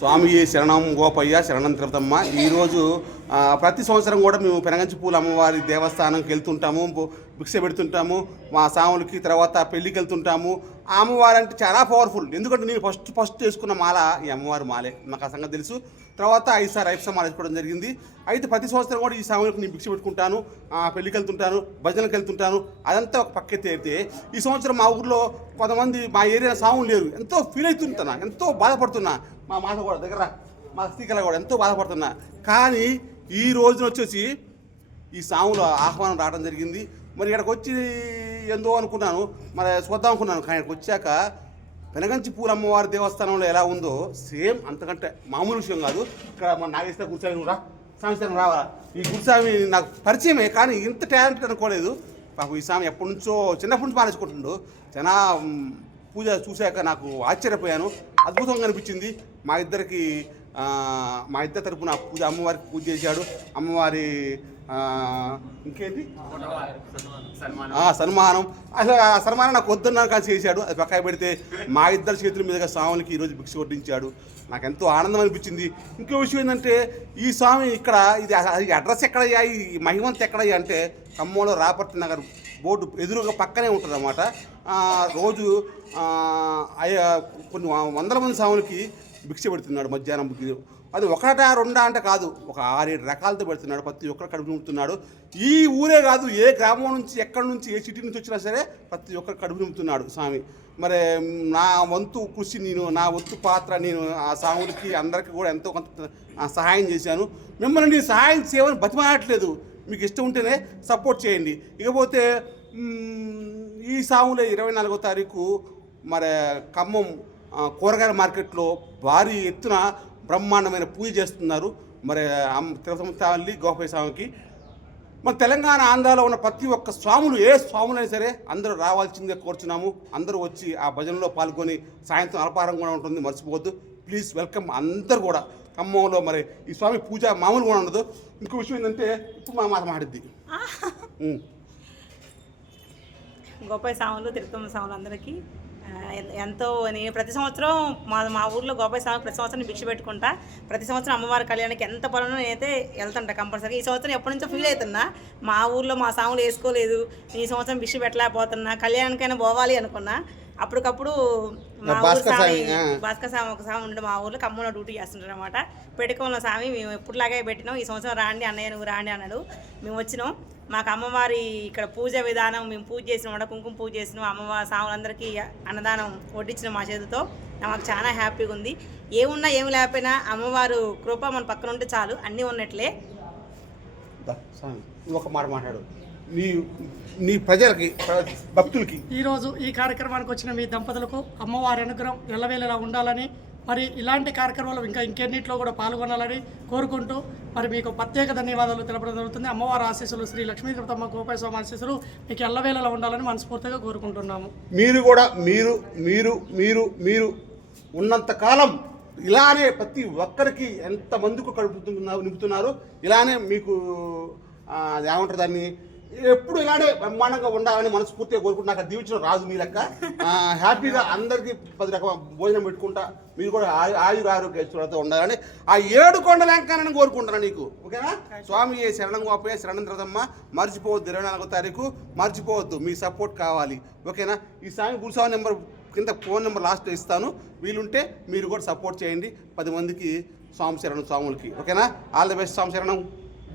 స్వామి శరణం గోపయ్య శరణం తిరుపతమ్మ. ఈరోజు ప్రతి సంవత్సరం కూడా మేము పెనగంచి పూల అమ్మవారి దేవస్థానంకి వెళ్తుంటాము భిక్ష పెడుతుంటాము మా సాములకి తర్వాత పెళ్ళికి వెళ్తుంటాము. అమ్మవారు అంటే చాలా పవర్ఫుల్ ఎందుకంటే నేను ఫస్ట్ ఫస్ట్ వేసుకున్న మాల ఈ అమ్మవారి మాలే. నాకు ఆ సంగతి తెలుసు. తర్వాత ఐదుసారి ఐదు మాల వేసుకోవడం జరిగింది. అయితే ప్రతి సంవత్సరం కూడా ఈ సాములకు నేను భిక్ష పెట్టుకుంటాను. పెళ్ళికి వెళ్తుంటాను భజనకి వెళ్తుంటాను. అదంతా ఒక పక్కెత్తి అయితే ఈ సంవత్సరం మా ఊర్లో కొంతమంది మా ఏరియా సాములు లేరు. ఎంతో ఫీల్ అవుతుంటున్నా ఎంతో బాధపడుతున్నా. మా మాత కూడా దగ్గర మా స్పీకర్లు కూడా ఎంతో బాధపడుతున్నా. కానీ ఈ రోజున వచ్చేసి ఈ సాముల ఆహ్వానం రావడం జరిగింది. మరి ఇక్కడికి వచ్చి ఏందో అనుకున్నాను. మరి చూద్దాం అనుకున్నాను. కానీ ఇక్కడికి వచ్చాక వెనగంచి పూలమ్మవారి దేవస్థానంలో ఎలా ఉందో సేమ్ అంతకంటే మామూలు విషయం కాదు. ఇక్కడ మన నాగేశ్వర గురుస్వామి రా సంవత్సరం రావాలా? ఈ గురుస్వామి నాకు పరిచయమే కానీ ఇంత టాలెంట్ అనుకోలేదు. పాపం ఈ స్వామి ఎప్పటి నుంచో చిన్నప్పటి నుంచి మానేసుకుంటుండు. చాలా పూజ చూశాక నాకు ఆశ్చర్యపోయాను. అద్భుతంగా అనిపించింది. మా ఇద్దరికి మా ఇద్దరి తరపున పూజ అమ్మవారికి పూజ చేశాడు. అమ్మవారి ఇంకేంటి? సన్మానం. అసలు ఆ సన్మానం నాకు వద్దన్నారు కానీ చేశాడు. అది పక్కన పెడితే మా ఇద్దరి చేతుల మీదుగా స్వాములకి ఈరోజు భిక్ష కొట్టించాడు నాకు ఎంతో ఆనందం అనిపించింది. ఇంకో విషయం ఏంటంటే ఈ స్వామి ఇక్కడ ఇది ఈ అడ్రస్ ఎక్కడయ్యా? ఈ మహిమంత ఎక్కడయ్యా అంటే ఖమ్మంలో రాపర్తి నగర్ బోర్డు ఎదురుగా పక్కనే ఉంటుంది అనమాట రోజు కొన్ని వందల మంది స్వాములకి భిక్ష పెడుతున్నాడు మధ్యాహ్నం అది ఒకట రెండా అంటే కాదు. ఒక ఆరేడు రకాలతో పెడుతున్నాడు. ప్రతి ఒక్కరు కడుపు నింపుతున్నాడు. ఈ ఊరే కాదు ఏ గ్రామం నుంచి ఎక్కడి నుంచి ఏ సిటీ నుంచి వచ్చినా సరే ప్రతి ఒక్కరు కడుపు నింపుతున్నాడు స్వామి. మరి నా వంతు కృషి నేను నా వంతు పాత్ర నేను ఆ సాములకి అందరికీ కూడా ఎంతో కొంత సహాయం చేశాను. మిమ్మల్ని నేను సహాయం చేయమని బతిమాలట్లేదు మీకు ఇష్టం ఉంటేనే సపోర్ట్ చేయండి. ఇకపోతే ఈ సాములో ఇరవై నాలుగో తారీఖు మరి ఖమ్మం కూరగాయల మార్కెట్లో భారీ ఎత్తున బ్రహ్మాండమైన పూజ చేస్తున్నారు. మరి తిరుపతి తల్లి గోపయ్య స్వామికి. మన తెలంగాణ ఆంధ్రాలో ఉన్న ప్రతి ఒక్క స్వాములు ఏ స్వాములైనా సరే అందరూ రావాల్సిందే కోరుచున్నాము. అందరూ వచ్చి ఆ భజనలో పాల్గొని సాయంత్రం అల్పాహారం కూడా ఉంటుంది మర్చిపోవద్దు. ప్లీజ్ వెల్కమ్ అందరు కూడా. ఖమ్మంలో మరి ఈ స్వామి పూజ మామూలుగా ఉండదు. ఇంకో విషయం ఏంటంటే ఇప్పుడు మా మాట. గోపాయి సాములు తిరుపతి సాములు అందరికీ ఎంతో నేను ప్రతి సంవత్సరం మా మా ఊర్లో గోపాయ స్వామికి ప్రతి సంవత్సరం భిక్ష పెట్టుకుంటా. ప్రతి సంవత్సరం అమ్మవారి కళ్యాణానికి ఎంత పొలంలో నేనైతే వెళ్తుంటా కంపల్సరీ. ఈ సంవత్సరం ఎప్పటి నుంచో ఫీల్ అవుతున్నా. మా ఊర్లో మా సాములు వేసుకోలేదు. ఈ సంవత్సరం భిక్ష పెట్టలేకపోతున్నా. కళ్యాణానికైనా పోవాలి అనుకున్నా. అప్పటికప్పుడు మా ఊరు స్వామి. భాస్కర్ స్వామి ఒక స్వామి ఉండడు మా ఊర్లో ఖమ్మంలో డ్యూటీ చేస్తుంటారు అనమాట స్వామి మేము ఎప్పుడులాగే పెట్టినాం ఈ సంవత్సరం రాండి అన్నయ్య నువ్వు రాండి అన్నాడు. మేము వచ్చినాం. మాకు అమ్మవారి ఇక్కడ పూజ విధానం మేము పూజ చేసినాం కుంకుమ పూజ చేసినాం. అమ్మవారి స్వాములందరికీ అన్నదానం వడ్డించిన మా చేతితో మాకు చాలా హ్యాపీగా ఉంది. ఏమున్నా ఏమి లేకపోయినా అమ్మవారు కృప మన పక్కన ఉంటే చాలు అన్నీ ఉన్నట్లే. ఒక మాట మాట్లాడు. నీ నీ ప్రజలకి ప్ర- భక్తులకి ఈరోజు ఈ కార్యక్రమానికి వచ్చిన మీ దంపతులకు అమ్మవారి అనుగ్రహం ఎల్లవేళలా ఉండాలని మరి ఇలాంటి కార్యక్రమాలు ఇంకా ఇంకెన్నిట్లో కూడా పాల్గొనాలని కోరుకుంటూ మరి మీకు ప్రత్యేక ధన్యవాదాలు తెలపడం జరుగుతుంది. అమ్మవారి ఆశీస్సులు శ్రీ లక్ష్మీకృతమ్మ గోపాయ స్వామి ఆశీస్సులు మీకు ఎల్లవేళలా ఉండాలని మనస్ఫూర్తిగా కోరుకుంటున్నాము. మీరు కూడా మీరు మీరు మీరు మీరు ఉన్నంత కాలం ఇలానే ప్రతి ఒక్కరికి ఎంత మందికి కడుపుతున్నారు నింపుతున్నారు ఇలానే మీకు ఏమంటారు దాన్ని? ఎప్పుడు ఇలానే బ్రహ్మాండంగా ఉండాలని మనస్ఫూర్తిగా కోరుకుంటున్నా. నాకు దీవించడం రాదు మీ లెక్క. హ్యాపీగా అందరికీ పది రకం భోజనం పెట్టుకుంటా. మీరు కూడా ఆయు ఆయుర ఆరోగ్యతో ఉండాలని ఆ ఏడు కొండల వెంకన్నని కోరుకుంటున్నాను నీకు. ఓకేనా? స్వామి ఏ శరణం గోపయ్య శరణం మర్చిపోవద్దు ఇరవై నాలుగో తారీఖు మర్చిపోవద్దు. మీ సపోర్ట్ కావాలి. ఓకేనా? ఈ స్వామి గురుస్వామి నెంబర్ కింద ఫోన్ నెంబర్ లాస్ట్లో ఇస్తాను. వీలుంటే మీరు కూడా సపోర్ట్ చేయండి. పది మందికి స్వామి శరణం స్వాములకి. ఓకేనా? ఆల్ ది బెస్ట్ స్వామి శరణం.